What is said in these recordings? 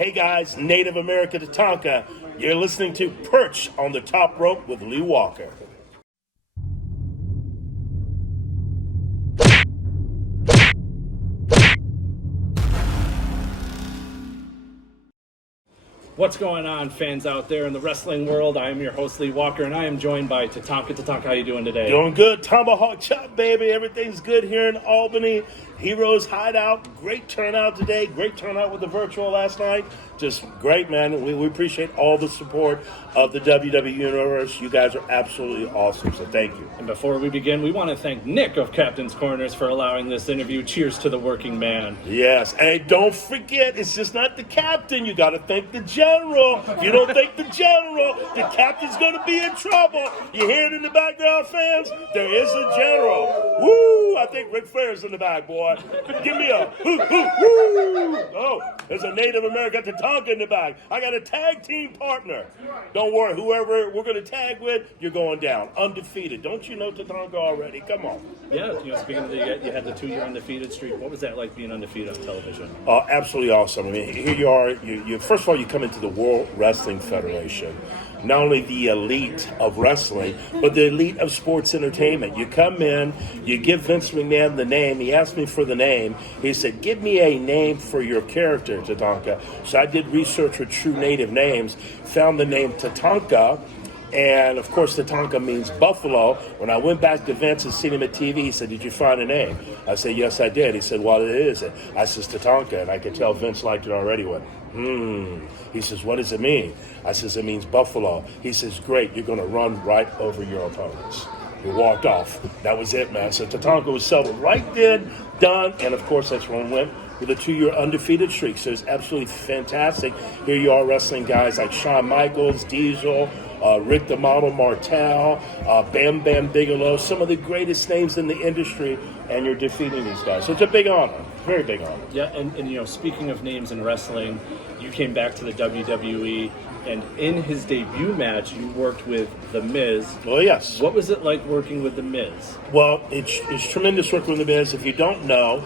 Hey guys, Native America Tatanka. You're listening to Perch on the Top Rope with Lee Walker. What's going on, fans out there in the wrestling world? I am your host, Lee Walker, and I am joined by Tatanka. Tatanka, how you doing today? Doing good. Tomahawk chop, baby. Everything's good here in Albany. Heroes Hideout. Great turnout today. Great turnout with the virtual last night. Just great, man. We appreciate all the support of the WWE Universe. You guys are absolutely awesome, so thank you. And before we begin, we want to thank Nick of Captain's Corners for allowing this interview. Cheers to the working man. Yes, and don't forget, it's just not the captain. You got to thank the general. If you don't thank the general, the captain's going to be in trouble. You hear it in the background, fans? There is a general. Woo! I think Ric Flair's in the back, boy. Give me a woo, woo, woo. Oh, there's a Native American Tatanka in the back. I got a tag team partner. Don't worry, whoever we're going to tag with, you're going down. Undefeated. Don't you know Tatanka already? Come on. Yeah, speaking of you had the 2-year undefeated streak. What was that like being undefeated on television? Absolutely awesome. I mean, here you are. You first of all, you come into the World Wrestling Federation. Not only the elite of wrestling, but the elite of sports entertainment. You come in, you give Vince McMahon the name. He asked me for the name. He said, give me a name for your character, Tatanka. So I did research with true native names, found the name Tatanka, and of course Tatanka means buffalo. When I went back to Vince and seen him at TV, he said, did you find a name? I said, yes, I did. He said, what is it? I said, Tatanka, and I could tell Vince liked it already. Went, He says, what does it mean? I says, it means buffalo. He says, great, you're going to run right over your opponents. He walked off. That was it, man. So Tatanka was settled right then, done, and of course that's when we went with a 2-year undefeated streak. So it's absolutely fantastic. Here you are wrestling guys like Shawn Michaels, Diesel, Rick the Model Martel, Bam Bam Bigelow, some of the greatest names in the industry, and you're defeating these guys. So it's a big honor, very big honor. Yeah, and speaking of names in wrestling, you came back to the WWE, and in his debut match, you worked with The Miz. Well, yes. What was it like working with The Miz? Well, it's tremendous working with The Miz. If you don't know,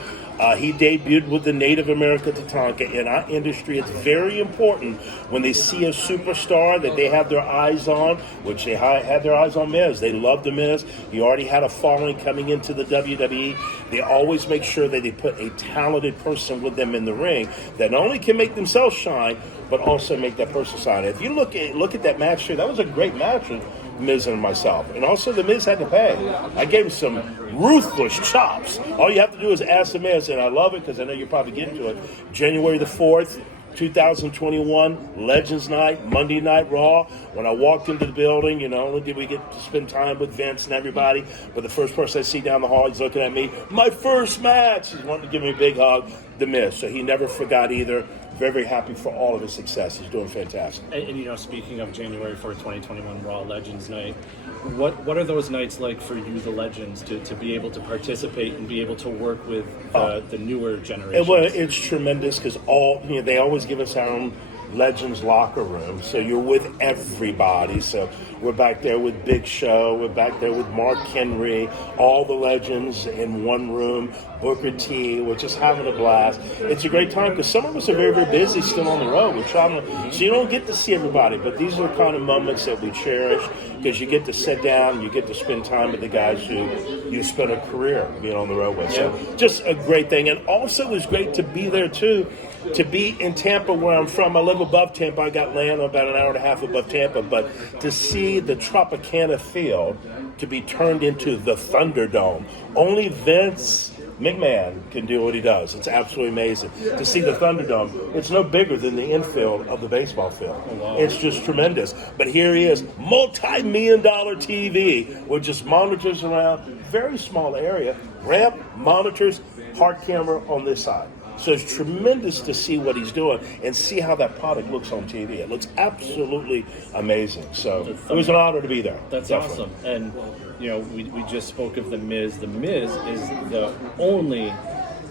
he debuted with the Native America Tatanka. In our industry, it's very important when they see a superstar that they have their eyes on, which they had their eyes on Miz. They loved The Miz. He already had a following coming into the WWE. They always make sure that they put a talented person with them in the ring that not only can make themselves shine, but also make that person shine. If you look at that match here, that was a great match with Miz and myself. And also The Miz had to pay. I gave him some ruthless chops. All you have to do is ask The Miz, and I love it because I know you're probably getting to it. January the 4th, 2021, Legends Night, Monday Night Raw. When I walked into the building, not only did we get to spend time with Vince and everybody, but the first person I see down the hall, he's looking at me, my first match. He's wanting to give me a big hug, The Miz. So he never forgot either. Very, very happy for all of his success. He's doing fantastic. And speaking of January 4th, 2021 Raw Legends Night, what are those nights like for you, the Legends, to be able to participate and be able to work with the newer generation? It's tremendous because they always give us our own Legends locker room, so you're with everybody. So we're back there with Big Show, we're back there with Mark Henry, all the Legends in one room, Booker T. We're just having a blast. It's a great time because some of us are very, very busy still on the road. We're traveling, so you don't get to see everybody, but these are the kind of moments that we cherish because you get to sit down, you get to spend time with the guys who you spent a career being on the road with. So just a great thing. And also it's great to be there too, to be in Tampa where I'm from. I live above Tampa. I got land about an hour and a half above Tampa, but to see the Tropicana field to be turned into the Thunderdome, only Vince McMahon can do what he does. It's absolutely amazing. To see the Thunderdome, it's no bigger than the infield of the baseball field. Oh, wow. It's just tremendous. But here he is, multi-million-dollar TV with just monitors around, very small area, ramp, monitors, hard camera on this side. So it's tremendous to see what he's doing and see how that product looks on TV. It looks absolutely amazing. So it was an honor to be there. That's awesome. And, we just spoke of The Miz. The Miz is the only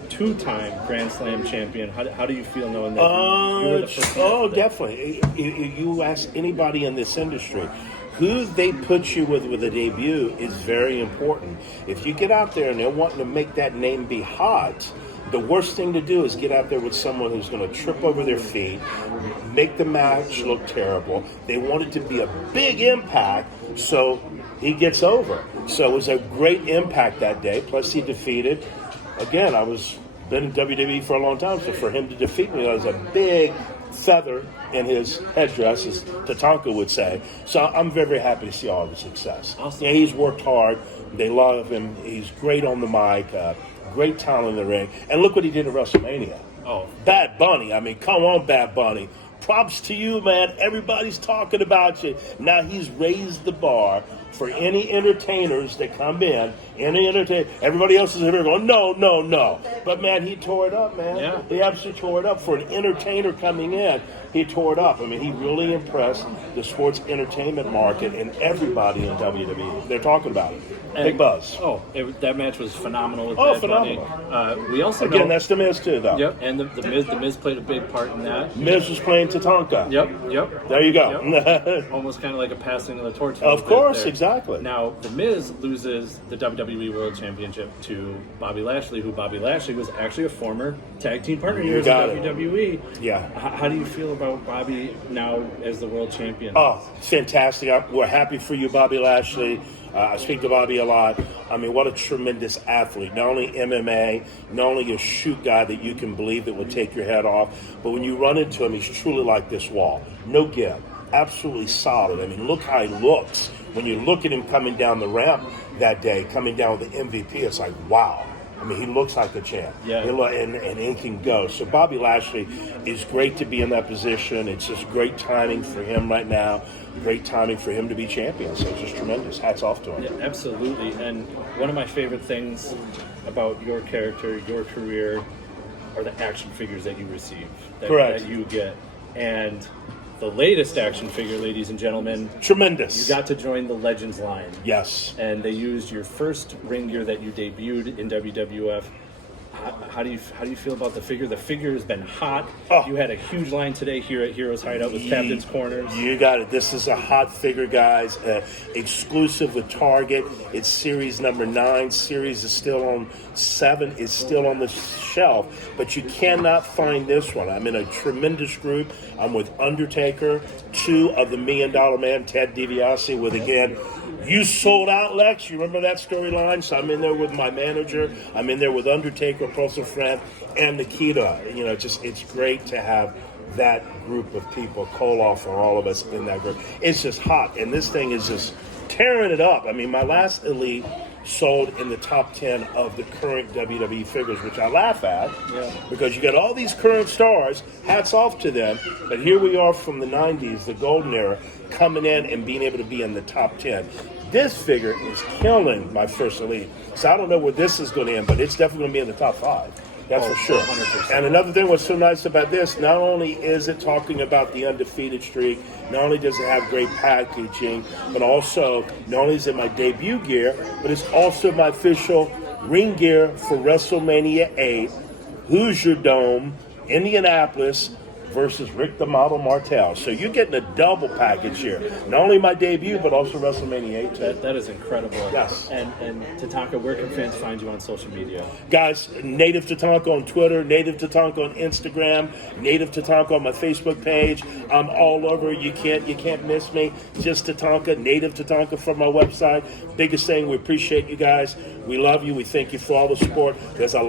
two-time Grand Slam champion. How do you feel knowing that you were the first? Definitely. You ask anybody in this industry, who they put you with a debut is very important. If you get out there and they're wanting to make that name be hot, The worst thing to do is get out there with someone who's going to trip over their feet, make the match look terrible. They want it to be a big impact, so he gets over. So it was a great impact that day. Plus, he defeated. Again, I was been in WWE for a long time, so for him to defeat me, that was a big feather in his headdress, as Tatanka would say. So I'm very, very happy to see all the success. Awesome. Yeah, he's worked hard. They love him. He's great on the mic. Great talent in the ring. And look what he did at WrestleMania. Oh. Bad Bunny. I mean, come on, Bad Bunny. Props to you, man. Everybody's talking about you. Now he's raised the bar for any entertainers that come in. Everybody else is here going, no, no, no. But, man, he tore it up, man. Yeah. He absolutely tore it up. For an entertainer coming in, he tore it up. I mean, he really impressed the sports entertainment market and everybody in WWE. They're talking about it. Big buzz. Oh, that match was phenomenal with Oh, Bad phenomenal. Bunny. We also Again, know, that's The Miz, too, though. Yep, and the Miz played a big part in that. Miz was playing Tatanka. Yep. There you go. Yep. Almost kind of like a passing of the torch. Of course, exactly. Now, The Miz loses the WWE World Championship to Bobby Lashley, who Bobby Lashley was actually a former tag team partner here in WWE. Yeah. How do you feel about Bobby now as the world champion? Oh, fantastic. We're happy for you, Bobby Lashley. I speak to Bobby a lot. I mean, what a tremendous athlete. Not only MMA, not only a shoot guy that you can believe that will take your head off, but when you run into him, he's truly like this wall. No give. Absolutely solid. I mean, look how he looks. When you look at him coming down the ramp that day, coming down with the MVP, it's like, wow. I mean, he looks like a champ. Yeah. And he can go. So Bobby Lashley is great to be in that position. It's just great timing for him right now. Great timing for him to be champion. So it's just tremendous. Hats off to him. Yeah, absolutely. And one of my favorite things about your character, your career, are the action figures that you receive. Correct. That you get. And the latest action figure, ladies and gentlemen, Tremendous. you got to join the Legends line. Yes. And they used your first ring gear that you debuted in WWF. How do you feel about the figure? The figure has been hot. Oh. You had a huge line today here at Heroes Hideout with Captain's Corners. You got it. This is a hot figure, guys. Exclusive with Target. It's series number 9. Series is still on 7. Is still on the shelf. But you cannot find this one. I'm in a tremendous group. I'm with Undertaker, 2 of the $1 Million Man, Ted DiBiase, with, again, you sold out, Lex. You remember that storyline? So I'm in there with my manager. I'm in there with Undertaker, close friend, and Nikita. You know, it's great to have that group of people, Koloff and all of us in that group. It's just hot, and this thing is just tearing it up. I mean, my last Elite sold in the top 10 of the current WWE figures, which I laugh at, because you got all these current stars, hats off to them, but here we are from the 90s, the golden era, coming in and being able to be in the top 10. This figure is killing my first Elite. So I don't know where this is going to end, but it's definitely going to be in the top 5. That's for sure. 100%. And another thing what's so nice about this, not only is it talking about the undefeated streak, not only does it have great packaging, but also, not only is it my debut gear, but it's also my official ring gear for WrestleMania 8, Hoosier Dome, Indianapolis, versus Rick the Model Martel. So you're getting a double package here. Not only my debut, but also WrestleMania 8 too. That is incredible. Yes. And Tatanka, where can fans find you on social media? Guys, Native Tatanka on Twitter, Native Tatanka on Instagram, Native Tatanka on my Facebook page. I'm all over. You can't miss me. Just Tatanka, Native Tatanka from my website. Biggest thing, we appreciate you guys. We love you. We thank you for all the support. There's a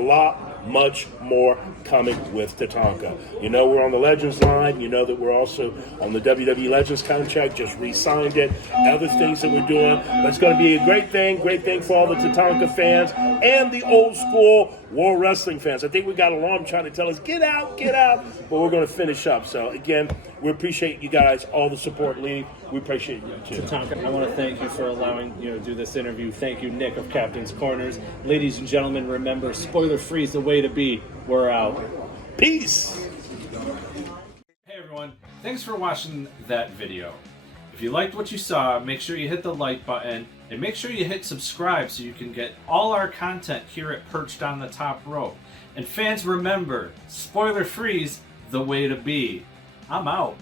much more coming with Tatanka. You know we're on the Legends line. You know that we're also on the WWE Legends contract. Just re-signed it. Other things that we're doing. But it's going to be a great thing for all the Tatanka fans and the old school World Wrestling fans. I think we got an alarm trying to tell us, get out. But we're going to finish up. So again, we appreciate you guys, all the support, Lee. We appreciate you too. Tatanka, I want to thank you for allowing to do this interview. Thank you, Nick of Captain's Corners. Ladies and gentlemen, remember, spoiler free is the way to be. We're out. Peace. Hey everyone, thanks for watching that video. If you liked what you saw, make sure you hit the like button and make sure you hit subscribe so you can get all our content here at Perched on the Top Rope. And fans, remember, spoiler free's the way to be. I'm out.